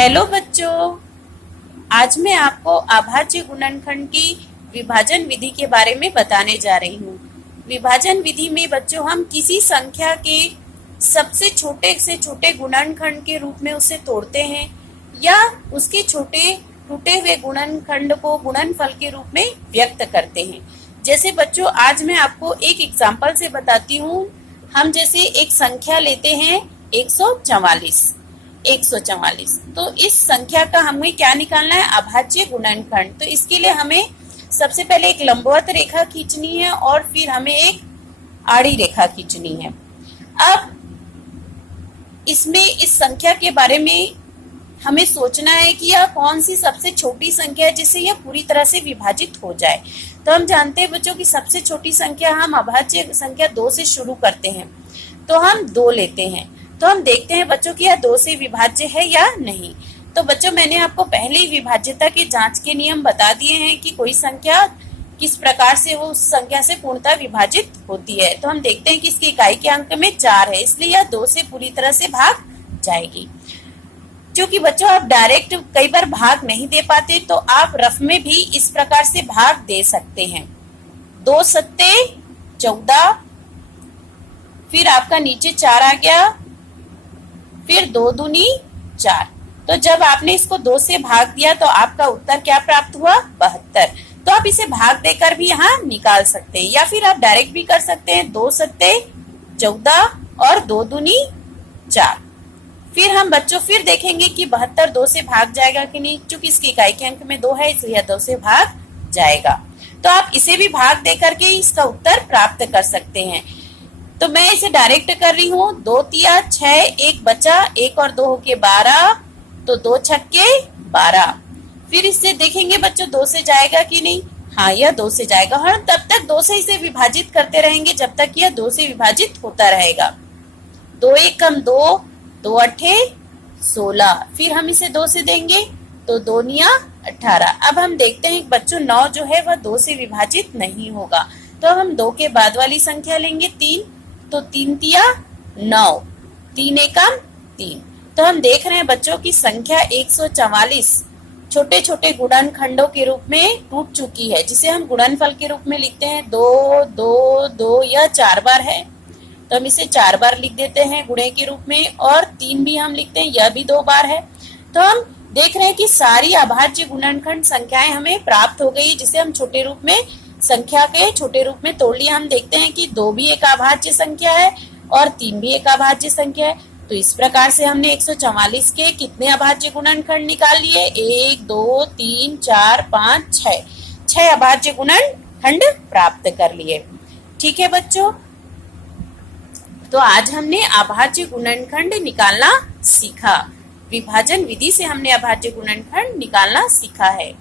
Hello बच्चों, आज मैं आपको अभाज्य गुणनखंड की विभाजन विधि के बारे में बताने जा रही हूँ। विभाजन विधि में बच्चों हम किसी संख्या के सबसे छोटे से छोटे गुणनखंड के रूप में उसे तोड़ते हैं या उसके छोटे टूटे हुए गुणनखंड को गुणनफल के रूप में व्यक्त करते हैं। जैसे बच्चों आज मैं आपको एक एग्जाम्पल से बताती हूँ। हम जैसे एक संख्या लेते हैं 144। तो इस संख्या का हमें क्या निकालना है? अभाज्य गुणनखंड। तो इसके लिए हमें सबसे पहले एक लंबवत रेखा खींचनी है और फिर हमें एक आड़ी रेखा खींचनी है। अब इसमें इस संख्या के बारे में हमें सोचना है कि यह कौन सी सबसे छोटी संख्या है जिससे यह पूरी तरह से विभाजित हो जाए। तो हम जानते हैं बच्चों की सबसे छोटी संख्या हम अभाज्य संख्या 2 से शुरू करते हैं, तो हम 2 लेते हैं। तो हम देखते हैं बच्चों की यह 2 से विभाज्य है या नहीं। तो बच्चों मैंने आपको पहले ही विभाज्यता के जांच के नियम बता दिए हैं कि कोई संख्या किस प्रकार से वो उस संख्या से पूर्णतः विभाजित होती है। तो हम देखते हैं कि इसकी इकाई के अंक में 4 है, इसलिए यह 2 से पूरी तरह से भाग जाएगी। क्योंकि बच्चों आप डायरेक्ट कई बार भाग नहीं दे पाते, तो आप रफ में भी इस प्रकार से भाग दे सकते हैं। 2 सत्ते 14, फिर आपका नीचे 4 आ गया, फिर 2 दूनी 4। तो जब आपने इसको 2 से भाग दिया तो आपका उत्तर क्या प्राप्त हुआ? 72। तो आप इसे भाग देकर भी यहाँ निकाल सकते हैं या फिर आप डायरेक्ट भी कर सकते हैं। 2 सत्ते 14 और 2 दूनी 4। फिर हम बच्चों फिर देखेंगे कि 72 2 से भाग जाएगा कि नहीं। चूंकि इसकी इकाई के अंक में 2 है इसलिए 2 से भाग जाएगा। तो आप इसे भी भाग दे करके इसका उत्तर प्राप्त कर सकते हैं। तो मैं इसे डायरेक्ट कर रही हूँ। 2 तिया 6, 1 बचा, 1 और 2 होके 12, तो 2 छक्के 12। फिर इससे देखेंगे बच्चों 2 से जाएगा कि नहीं। हाँ, यह 2 से जाएगा। हम तब तक 2 से इसे विभाजित करते रहेंगे जब तक यह 2 से विभाजित होता रहेगा। 2 एकम 2, 2 अट्ठे 16। फिर हम इसे 2 से देंगे तो 2 निया 18। अब हम देखते हैं बच्चों 9 जो है वह 2 से विभाजित नहीं होगा। तो अब हम 2 के बाद वाली संख्या लेंगे 3, तो 3 तिया 9, 3 एकम 3। तो हम देख रहे हैं बच्चों की संख्या 144 छोटे छोटे गुणनखंडों के रूप में टूट चुकी है, जिसे हम गुणनफल के रूप में लिखते हैं। 2 2 2 यह 4 बार है, तो हम इसे 4 बार लिख देते हैं गुणे के रूप में, और 3 भी हम लिखते हैं, यह भी 2 बार है। तो हम देख रहे हैं कि सारी अभाज्य गुणनखंड संख्याएं हमें प्राप्त हो गई, जिसे हम छोटे रूप में संख्या के छोटे रूप में तोड़ लिया। हम देखते हैं कि 2 भी एक अभाज्य संख्या है और 3 भी एक अभाज्य संख्या है। तो इस प्रकार से हमने 144 के कितने अभाज्य गुणनखंड निकाल लिए? 1 2 3 4 5 6 6 अभाज्य गुणनखंड प्राप्त कर लिए। ठीक है बच्चों, तो आज हमने अभाज्य गुणनखंड निकालना सीखा। विभाजन विधि से हमने अभाज्य गुणनखंड निकालना सीखा है।